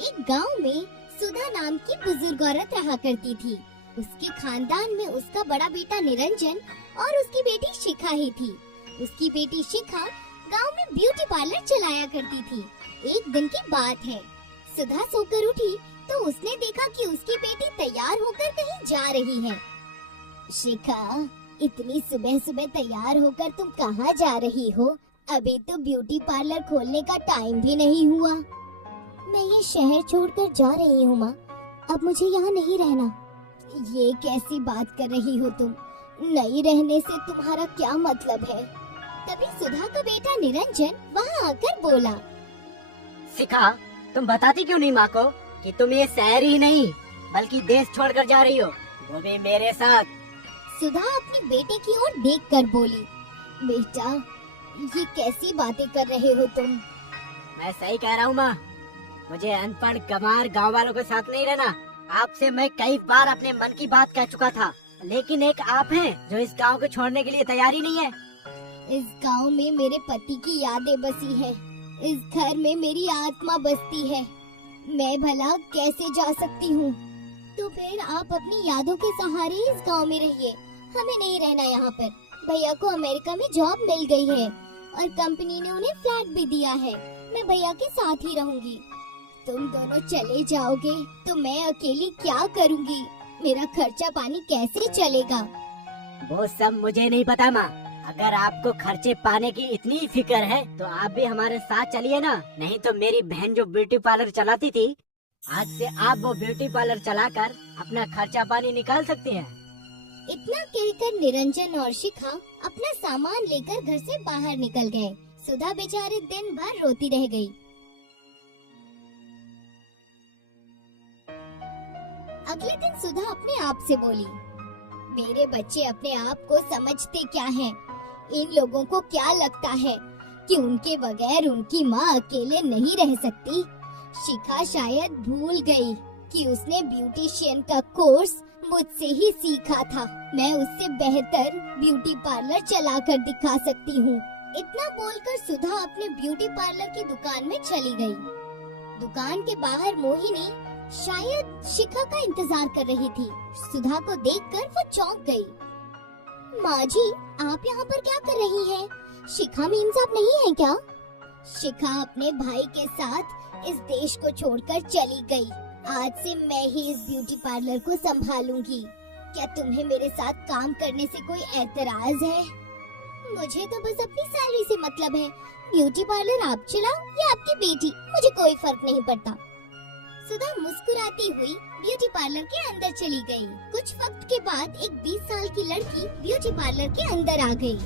एक गांव में सुधा नाम की बुजुर्ग औरत रहा करती थी। उसके खानदान में उसका बड़ा बेटा निरंजन और उसकी बेटी शिखा ही थी। उसकी बेटी शिखा गांव में ब्यूटी पार्लर चलाया करती थी। एक दिन की बात है, सुधा सोकर उठी तो उसने देखा कि उसकी बेटी तैयार होकर कहीं जा रही है। शिखा, इतनी सुबह सुबह तैयार होकर तुम कहाँ जा रही हो? अभी तो ब्यूटी पार्लर खोलने का टाइम भी नहीं हुआ। मैं ये शहर छोड़कर जा रही हूँ माँ, अब मुझे यहाँ नहीं रहना। ये कैसी बात कर रही हो तुम? नहीं रहने से तुम्हारा क्या मतलब है? तभी सुधा का बेटा निरंजन वहाँ आकर बोला, शिखा, तुम बताती क्यों नहीं माँ को कि तुम ये शहर ही नहीं बल्कि देश छोड़कर जा रही हो, वो भी मेरे साथ। सुधा अपने बेटे की ओर देखकर बोली, बेटा ये कैसी बातें कर रहे हो तुम? मैं सही कह रहा हूँ माँ, मुझे अनपढ़ गंवार गांव वालों के साथ नहीं रहना। आपसे मैं कई बार अपने मन की बात कह चुका था, लेकिन एक आप हैं जो इस गांव को छोड़ने के लिए तैयार ही नहीं है। इस गांव में मेरे पति की यादें बसी है, इस घर में मेरी आत्मा बसती है, मैं भला कैसे जा सकती हूँ? तो फिर आप अपनी यादों के सहारे इस गांव में रहिए, हमें नहीं रहना यहाँ पर। भैया को अमेरिका में जॉब मिल गई है और कंपनी ने उन्हें फ्लैट भी दिया है, मैं भैया के साथ ही रहूंगी। तुम दोनों चले जाओगे तो मैं अकेली क्या करूँगी? मेरा खर्चा पानी कैसे चलेगा? वो सब मुझे नहीं पता माँ, अगर आपको खर्चे पाने की इतनी फिक्र है तो आप भी हमारे साथ चलिए ना। नहीं तो मेरी बहन जो ब्यूटी पार्लर चलाती थी, आज से आप वो ब्यूटी पार्लर चलाकर अपना खर्चा पानी निकाल सकती हैं। इतना कहकर निरंजन और शिखा अपना सामान लेकर घर से बाहर निकल गए। सुधा बेचारे दिन भर रोती रह गई। अगले दिन सुधा अपने आप से बोली, मेरे बच्चे अपने आप को समझते क्या हैं? इन लोगों को क्या लगता है कि उनके बगैर उनकी माँ अकेले नहीं रह सकती? शिखा शायद भूल गई कि उसने ब्यूटिशियन का कोर्स मुझसे ही सीखा था। मैं उससे बेहतर ब्यूटी पार्लर चलाकर दिखा सकती हूँ। इतना बोलकर सुधा अपने ब्यूटी पार्लर की दुकान में चली गई। दुकान के बाहर मोहिनी शायद शिखा का इंतजार कर रही थी। सुधा को देखकर वो चौंक गई। माँ जी, आप यहाँ पर क्या कर रही हैं? शिखा मीम साहब नहीं है क्या? शिखा अपने भाई के साथ इस देश को छोड़कर चली गई। आज से मैं ही इस ब्यूटी पार्लर को संभालूंगी। क्या तुम्हें मेरे साथ काम करने से कोई एतराज है? मुझे तो बस अपनी सैलरी से मतलब है। ब्यूटी पार्लर आप चलाओ या आपकी बेटी, मुझे कोई फर्क नहीं पड़ता। सुधा मुस्कुराती हुई ब्यूटी पार्लर के अंदर चली गई। कुछ वक्त के बाद एक 20 साल की लड़की ब्यूटी पार्लर के अंदर आ गई।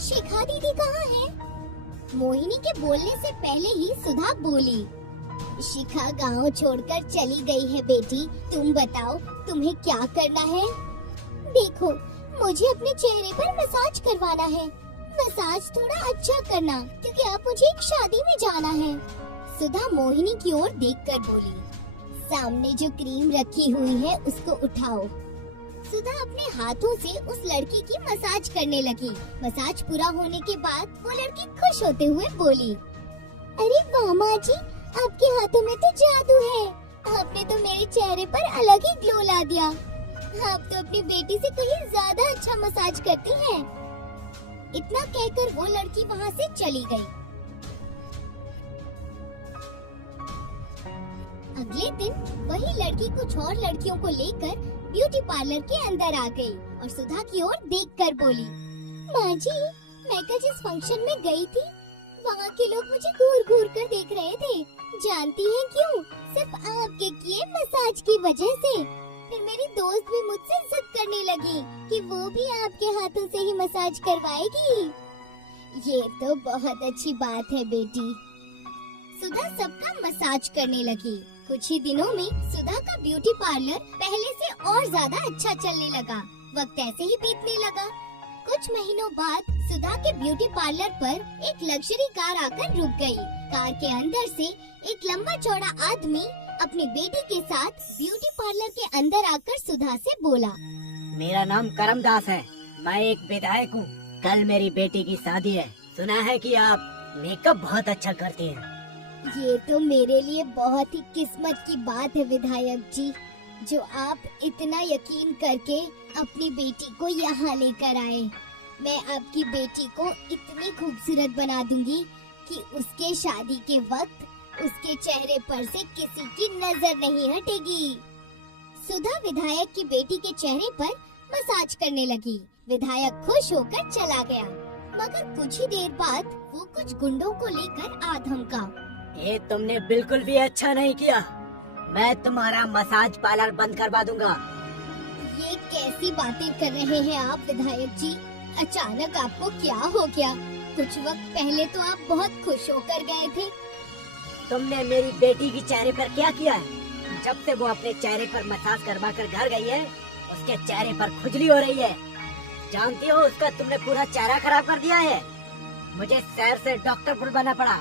शिखा दीदी कहाँ है? मोहिनी के बोलने से पहले ही सुधा बोली, शिखा गांव छोड़कर चली गई है बेटी। तुम बताओ तुम्हें क्या करना है? देखो, मुझे अपने चेहरे पर मसाज करवाना है। मसाज थोड़ा अच्छा करना, क्योंकि आप मुझे एक शादी में जाना है। सुधा मोहिनी की ओर देखकर बोली, सामने जो क्रीम रखी हुई है उसको उठाओ। सुधा अपने हाथों से उस लड़की की मसाज करने लगी। मसाज पूरा होने के बाद वो लड़की खुश होते हुए बोली, अरे वाह माँ जी, आपके हाथों में तो जादू है। आपने तो मेरे चेहरे पर अलग ही ग्लो ला दिया। आप तो अपनी बेटी से कहीं ज्यादा अच्छा मसाज करती हैं। इतना कहकर वो लड़की वहाँ से चली गई। अगले दिन वही लड़की कुछ और लड़कियों को लेकर ब्यूटी पार्लर के अंदर आ गई और सुधा की ओर देखकर बोली, माँ जी, मैं कल जिस फंक्शन में गई थी, वहाँ के लोग मुझे घूर घूर कर देख रहे थे। जानती हैं क्यों? सिर्फ आपके किए मसाज की वजह से। फिर मेरी दोस्त भी मुझसे जिद करने लगी कि वो भी आपके हाथों से ही मसाज करवाएगी। ये तो बहुत अच्छी बात है बेटी। सुधा सबका मसाज करने लगी। कुछ ही दिनों में सुधा का ब्यूटी पार्लर पहले से और ज्यादा अच्छा चलने लगा। वक्त ऐसे ही बीतने लगा। कुछ महीनों बाद सुधा के ब्यूटी पार्लर पर एक लग्जरी कार आकर रुक गई। कार के अंदर से एक लंबा चौड़ा आदमी अपनी बेटी के साथ ब्यूटी पार्लर के अंदर आकर सुधा से बोला, मेरा नाम करमदास है, मैं एक विधायक हूँ। कल मेरी बेटी की शादी है। सुना है कि आप मेकअप बहुत अच्छा करती हैं। ये तो मेरे लिए बहुत ही किस्मत की बात है विधायक जी, जो आप इतना यकीन करके अपनी बेटी को यहाँ लेकर आए। मैं आपकी बेटी को इतनी खूबसूरत बना दूंगी कि उसके शादी के वक्त उसके चेहरे पर से किसी की नजर नहीं हटेगी। सुधा विधायक की बेटी के चेहरे पर मसाज करने लगी। विधायक खुश होकर चला गया, मगर कुछ ही देर बाद वो कुछ गुंडों को लेकर आ धमका। ये तुमने बिल्कुल भी अच्छा नहीं किया। मैं तुम्हारा मसाज पार्लर बंद करवा दूंगा। ये कैसी बातें कर रहे हैं आप विधायक जी? अचानक आपको क्या हो गया? कुछ वक्त पहले तो आप बहुत खुश होकर गए थे। तुमने मेरी बेटी की चेहरे पर क्या किया है? जब से वो अपने चेहरे पर मसाज करवा कर घर गई है, उसके चेहरे पर खुजली हो रही है। जानती हो, उसका तुमने पूरा चेहरा खराब कर दिया है। मुझे शहर से डॉक्टर बुलवाना पड़ा।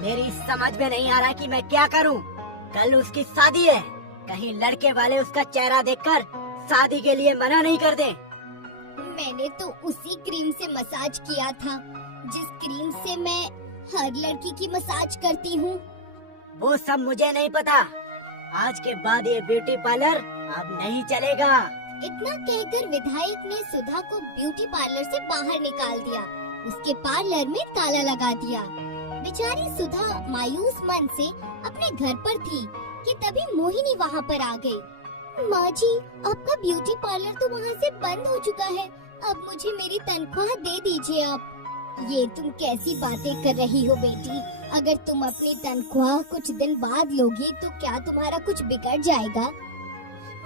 मेरी समझ में नहीं आ रहा कि मैं क्या करूं। कल उसकी शादी है, कहीं लड़के वाले उसका चेहरा देखकर शादी के लिए मना नहीं कर दे। मैंने तो उसी क्रीम से मसाज किया था जिस क्रीम से मैं हर लड़की की मसाज करती हूँ। वो सब मुझे नहीं पता। आज के बाद ये ब्यूटी पार्लर अब नहीं चलेगा। इतना कहकर विधायक ने सुधा को ब्यूटी पार्लर से बाहर निकाल दिया। उसके पार्लर में ताला लगा दिया। बेचारी सुधा मायूस मन से अपने घर पर थी कि तभी मोहिनी वहाँ पर आ गई। माँ जी, आपका ब्यूटी पार्लर तो वहाँ से बंद हो चुका है। अब मुझे मेरी तनख्वाह दे दीजिए आप। ये तुम कैसी बातें कर रही हो बेटी? अगर तुम अपनी तनख्वाह कुछ दिन बाद लोगी तो क्या तुम्हारा कुछ बिगड़ जाएगा?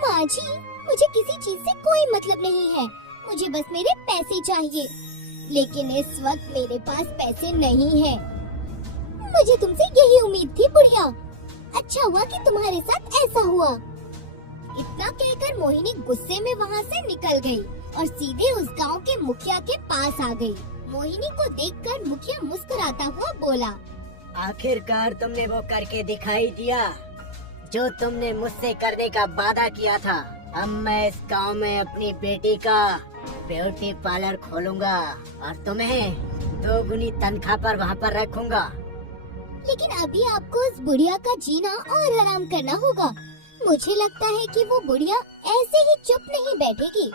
माँ जी, मुझे किसी चीज से कोई मतलब नहीं है। मुझे बस मेरे पैसे चाहिए, लेकिन इस वक्त मेरे पास पैसे नहीं है। मुझे तुमसे यही उम्मीद थी बुढ़िया। अच्छा हुआ कि तुम्हारे साथ ऐसा हुआ। इतना कहकर मोहिनी गुस्से में वहाँ से निकल गई और सीधे उस गांव के मुखिया के पास आ गई। मोहिनी को देखकर मुखिया मुस्कुराता हुआ बोला, आखिरकार तुमने वो करके दिखाई दिया जो तुमने मुझसे करने का वादा किया था। अब मैं इस गांव में अपनी बेटी का ब्यूटी पार्लर खोलूंगा और तुम्हें 2 गुनी तनख्वाह पर वहाँ पर रखूंगा। लेकिन अभी आपको उस बुढ़िया का जीना और हराम करना होगा। मुझे लगता है कि वो बुढ़िया ऐसे ही चुप नहीं बैठेगी।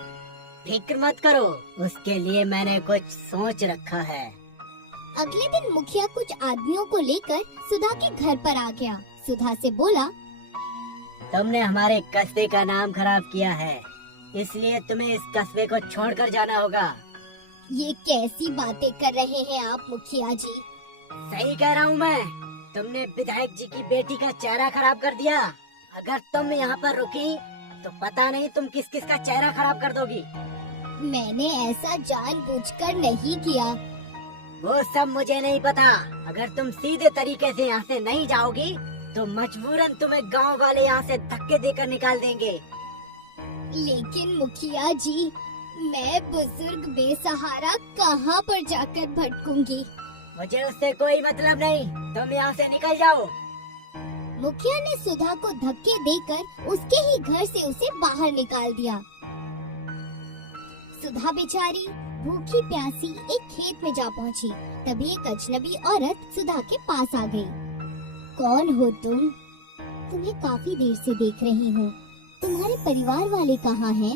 फिक्र मत करो, उसके लिए मैंने कुछ सोच रखा है। अगले दिन मुखिया कुछ आदमियों को लेकर सुधा के घर पर आ गया। सुधा से बोला, तुमने हमारे कस्बे का नाम खराब किया है, इसलिए तुम्हें इस कस्बे को छोड़कर जाना होगा। ये कैसी बातें कर रहे हैं आप मुखिया जी? सही कह रहा हूँ मैं। तुमने विधायक जी की बेटी का चेहरा खराब कर दिया। अगर तुम यहाँ पर रुकी तो पता नहीं तुम किस किस का चेहरा खराब कर दोगी। मैंने ऐसा जानबूझकर नहीं किया। वो सब मुझे नहीं पता। अगर तुम सीधे तरीके से यहाँ से नहीं जाओगी तो मजबूरन तुम्हें गांव वाले यहाँ से धक्के देकर निकाल देंगे। लेकिन मुखिया जी, मैं बुजुर्ग बेसहारा कहाँ पर जाकर भटकूंगी? मुझे उससे कोई मतलब नहीं, तुम यहाँ से निकल जाओ। मुखिया ने सुधा को धक्के देकर उसके ही घर से उसे बाहर निकाल दिया। सुधा बेचारी भूखी प्यासी एक खेत में जा पहुंची। तभी एक अजनबी औरत सुधा के पास आ गई। कौन हो तुम? तुम्हें काफी देर से देख रही हूँ। तुम्हारे परिवार वाले कहाँ हैं?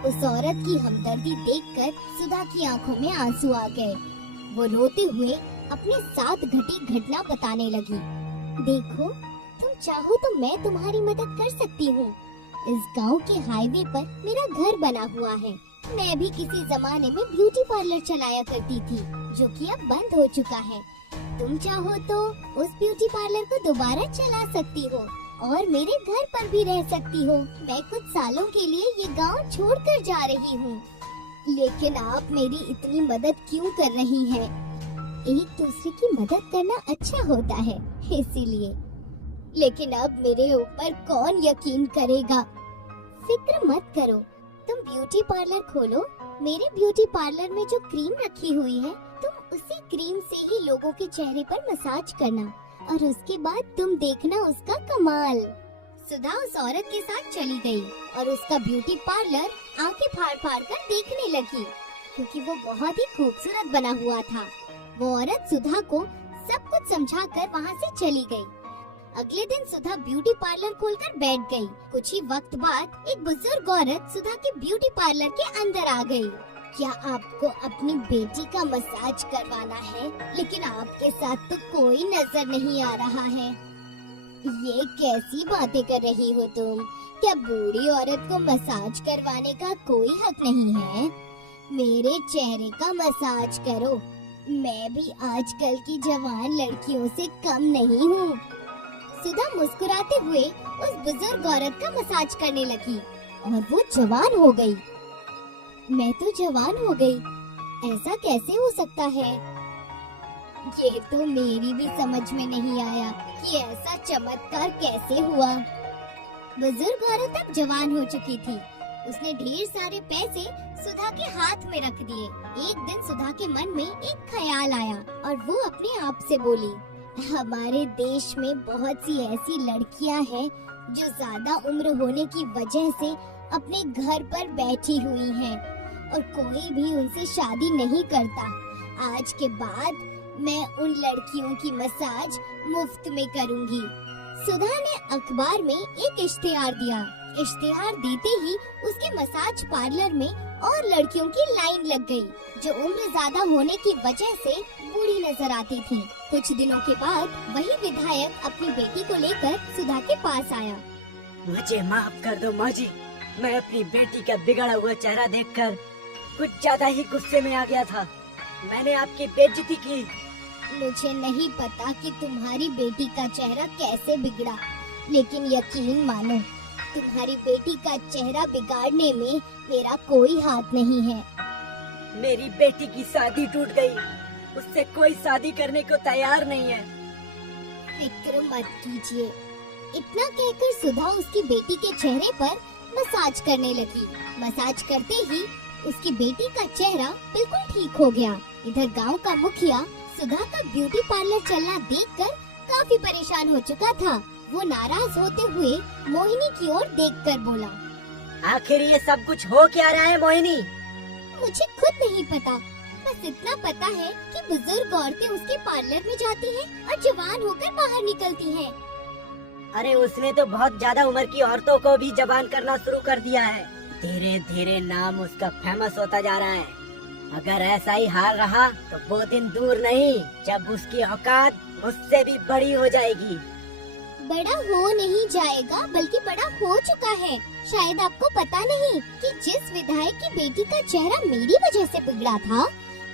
उस औरत की हमदर्दी देखकर सुधा की आंखों में आंसू आ गए। वो रोते हुए अपने साथ घटी घटना बताने लगी। देखो, तुम चाहो तो मैं तुम्हारी मदद कर सकती हूँ। इस गांव के हाईवे पर मेरा घर बना हुआ है। मैं भी किसी जमाने में ब्यूटी पार्लर चलाया करती थी, जो कि अब बंद हो चुका है। तुम चाहो तो उस ब्यूटी पार्लर को दोबारा चला सकती हो और मेरे घर पर भी रह सकती हो। मैं कुछ सालों के लिए ये गांव छोड़कर जा रही हूँ। लेकिन आप मेरी इतनी मदद क्यों कर रही हैं? एक दूसरे की मदद करना अच्छा होता है, इसीलिए। लेकिन अब मेरे ऊपर कौन यकीन करेगा? फिक्र मत करो, तुम ब्यूटी पार्लर खोलो। मेरे ब्यूटी पार्लर में जो क्रीम रखी हुई है, तुम उसी क्रीम से ही लोगों के चेहरे पर मसाज करना और उसके बाद तुम देखना उसका कमाल। सुधा उस औरत के साथ चली गई और उसका ब्यूटी पार्लर आंखें फाड़ फाड़ कर देखने लगी, क्योंकि वो बहुत ही खूबसूरत बना हुआ था। वो औरत सुधा को सब कुछ समझाकर वहाँ से चली गई। अगले दिन सुधा ब्यूटी पार्लर खोलकर बैठ गई। कुछ ही वक्त बाद एक बुजुर्ग औरत सुधा के ब्यूटी पार्लर के अंदर आ गई। क्या आपको अपनी बेटी का मसाज करवाना है? लेकिन आपके साथ तो कोई नजर नहीं आ रहा है। ये कैसी बातें कर रही हो तुम? क्या बूढ़ी औरत को मसाज करवाने का कोई हक नहीं है? मेरे चेहरे का मसाज करो। मैं भी आजकल की जवान लड़कियों से कम नहीं हूँ। सुधा मुस्कुराते हुए उस बुजुर्ग औरत का मसाज करने लगी और वो जवान हो गई। मैं तो जवान हो गई, ऐसा कैसे हो सकता है? ये तो मेरी भी समझ में नहीं आया कि ऐसा चमत्कार कैसे हुआ। बुजुर्ग औरत अब जवान हो चुकी थी। उसने ढेर सारे पैसे सुधा के हाथ में रख दिए। एक दिन सुधा के मन में एक ख्याल आया और वो अपने आप से बोली, हमारे देश में बहुत सी ऐसी लड़कियां हैं जो ज्यादा उम्र होने की वजह से अपने घर पर बैठी हुई हैं और कोई भी उनसे शादी नहीं करता। आज के बाद मैं उन लड़कियों की मसाज मुफ्त में करूंगी। सुधा ने अखबार में एक इश्तिहार दिया। इश्तिहार देते ही उसके मसाज पार्लर में और लड़कियों की लाइन लग गई, जो उम्र ज्यादा होने की वजह से बूढ़ी नजर आती थी। कुछ दिनों के बाद वही विधायक अपनी बेटी को लेकर सुधा के पास आया। मुझे माफ कर दो माँ जी, मैं अपनी बेटी का बिगड़ा हुआ चेहरा देखकर कुछ ज्यादा ही गुस्से में आ गया था। मैंने आपकी बेइज्जती की। मुझे नहीं पता कि तुम्हारी बेटी का चेहरा कैसे बिगड़ा, लेकिन यकीन मानो तुम्हारी बेटी का चेहरा बिगाड़ने में मेरा कोई हाथ नहीं है। मेरी बेटी की शादी टूट गई, उससे कोई शादी करने को तैयार नहीं है। फिक्र मत कीजिए। इतना कहकर सुधा उसकी बेटी के चेहरे पर मसाज करने लगी। मसाज करते ही उसकी बेटी का चेहरा बिल्कुल ठीक हो गया। इधर गांव का मुखिया सुधा का ब्यूटी पार्लर चलना देखकर काफी परेशान हो चुका था। वो नाराज होते हुए मोहिनी की ओर देखकर बोला, आखिर ये सब कुछ हो क्या रहा है मोहिनी? मुझे खुद नहीं पता, बस इतना पता है कि बुजुर्ग औरतें उसके पार्लर में जाती हैं और जवान होकर बाहर निकलती हैं। अरे उसने तो बहुत ज्यादा उम्र की औरतों को भी जवान करना शुरू कर दिया है। धीरे धीरे नाम उसका फेमस होता जा रहा है। अगर ऐसा ही हाल रहा तो वो दिन दूर नहीं जब उसकी औकात मुझसे भी बड़ी हो जाएगी। बड़ा हो नहीं जाएगा, बल्कि बड़ा हो चुका है। शायद आपको पता नहीं कि जिस विधायक की बेटी का चेहरा मेरी वजह से बिगड़ा था,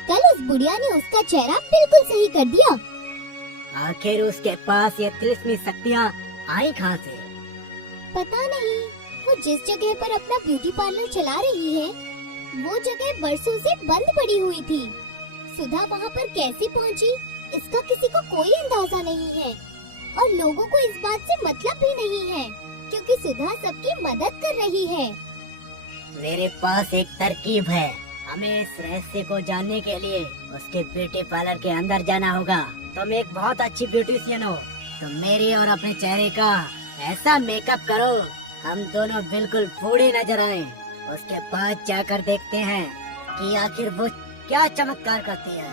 कल उस बुढ़िया ने उसका चेहरा बिल्कुल सही कर दिया। आखिर उसके पास ये तिलिस्मी शक्तियाँ आई कहाँ से? पता नहीं, वो जिस जगह पर अपना ब्यूटी पार्लर चला रही है, वो जगह बरसों से बंद पड़ी हुई थी। सुधा वहाँ पर कैसे पहुँची, इसका किसी को कोई अंदाजा नहीं है और लोगों को इस बात से मतलब भी नहीं है, क्योंकि सुधा सबकी मदद कर रही है। मेरे पास एक तरकीब है। हमें इस रहस्य को जानने के लिए उसके ब्यूटी पार्लर के अंदर जाना होगा। तुम एक बहुत अच्छी ब्यूटिशियन हो, तुम मेरे और अपने चेहरे का ऐसा मेकअप करो हम दोनों बिल्कुल बूढ़े नजर आए। उसके बाद जाकर देखते हैं कि आखिर वो क्या चमत्कार करती है।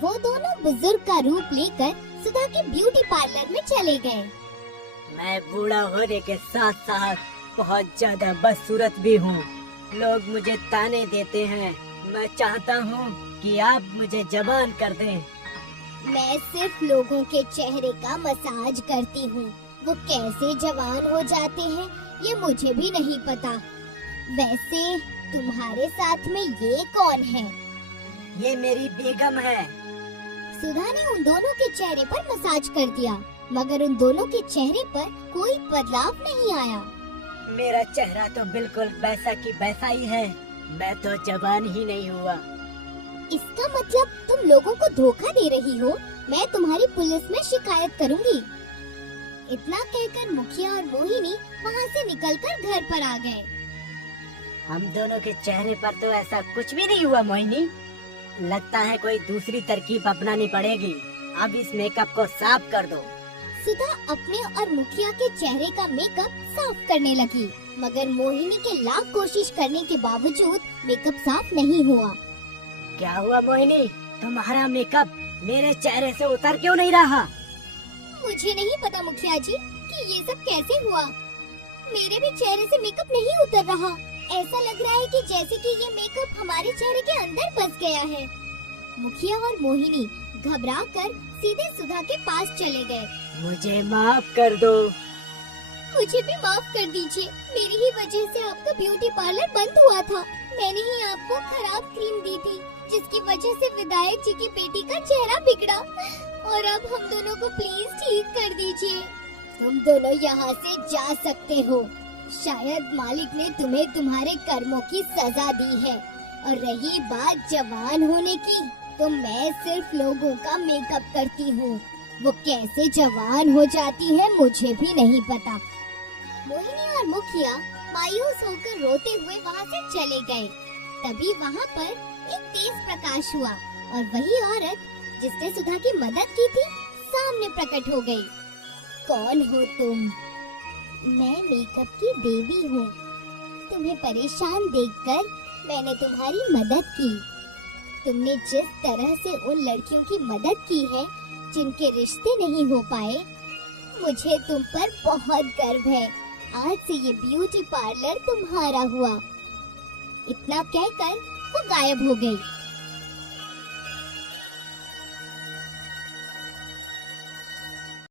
वो दोनों बुजुर्ग का रूप लेकर सुधा के ब्यूटी पार्लर में चले गए। मैं बूढ़ा होने के साथ साथ बहुत ज्यादा बदसूरत भी हूँ। लोग मुझे ताने देते हैं। मैं चाहता हूँ कि आप मुझे जवान कर दें। मैं सिर्फ लोगों के चेहरे का मसाज करती हूँ। वो कैसे जवान हो जाते हैं ये मुझे भी नहीं पता। वैसे तुम्हारे साथ में ये कौन है? ये मेरी बेगम है। सुधा ने उन दोनों के चेहरे पर मसाज कर दिया, मगर उन दोनों के चेहरे पर कोई बदलाव नहीं आया। मेरा चेहरा तो बिल्कुल वैसा की वैसा ही है। मैं तो जवान ही नहीं हुआ। इसका मतलब तुम लोगों को धोखा दे रही हो। मैं तुम्हारी पुलिस में शिकायत करूंगी। इतना कहकर मुखिया और मोहिनी वहाँ से निकलकर घर पर आ गए। हम दोनों के चेहरे पर तो ऐसा कुछ भी नहीं हुआ मोहिनी। लगता है कोई दूसरी तरकीब अपनानी पड़ेगी। अब इस मेकअप को साफ कर दो। सुधा अपने और मुखिया के चेहरे का मेकअप साफ करने लगी, मगर मोहिनी के लाख कोशिश करने के बावजूद मेकअप साफ नहीं हुआ। क्या हुआ मोहिनी, तुम्हारा मेकअप मेरे चेहरे से उतर क्यों नहीं रहा? मुझे नहीं पता मुखिया जी कि ये सब कैसे हुआ। मेरे भी चेहरे से मेकअप नहीं उतर रहा। ऐसा लग रहा है कि जैसे कि ये मेकअप हमारे चेहरे के अंदर बस गया है। मुखिया और मोहिनी घबराकर सीधे सुधा के पास चले गए। मुझे माफ कर दो। मुझे भी माफ कर दीजिए। मेरी ही वजह से आपका ब्यूटी पार्लर बंद हुआ था। मैंने ही आपको खराब क्रीम दी थी, जिसकी वजह से विधायक जी की बेटी का चेहरा बिगड़ा। और अब हम दोनों को प्लीज ठीक कर दीजिए। तुम दोनों यहाँ से जा सकते हो। शायद मालिक ने तुम्हें तुम्हारे कर्मों की सजा दी है। और रही बात जवान होने की, तो मैं सिर्फ लोगों का मेकअप करती हूँ। वो कैसे जवान हो जाती है मुझे भी नहीं पता। मोहिनी और मुखिया मायूस होकर रोते हुए वहाँ से चले गए। तभी वहाँ पर एक तेज प्रकाश हुआ और वही औरत जिसने सुधा की मदद की थी सामने प्रकट हो गई। कौन हो तुम? मैं मेकअप की देवी हूँ। तुम्हें परेशान देखकर मैंने तुम्हारी मदद की। तुमने जिस तरह से उन लड़कियों की मदद की है जिनके रिश्ते नहीं हो पाए, मुझे तुम पर बहुत गर्व है। आज से ये ब्यूटी पार्लर तुम्हारा हुआ। इतना कहकर वो गायब हो गई।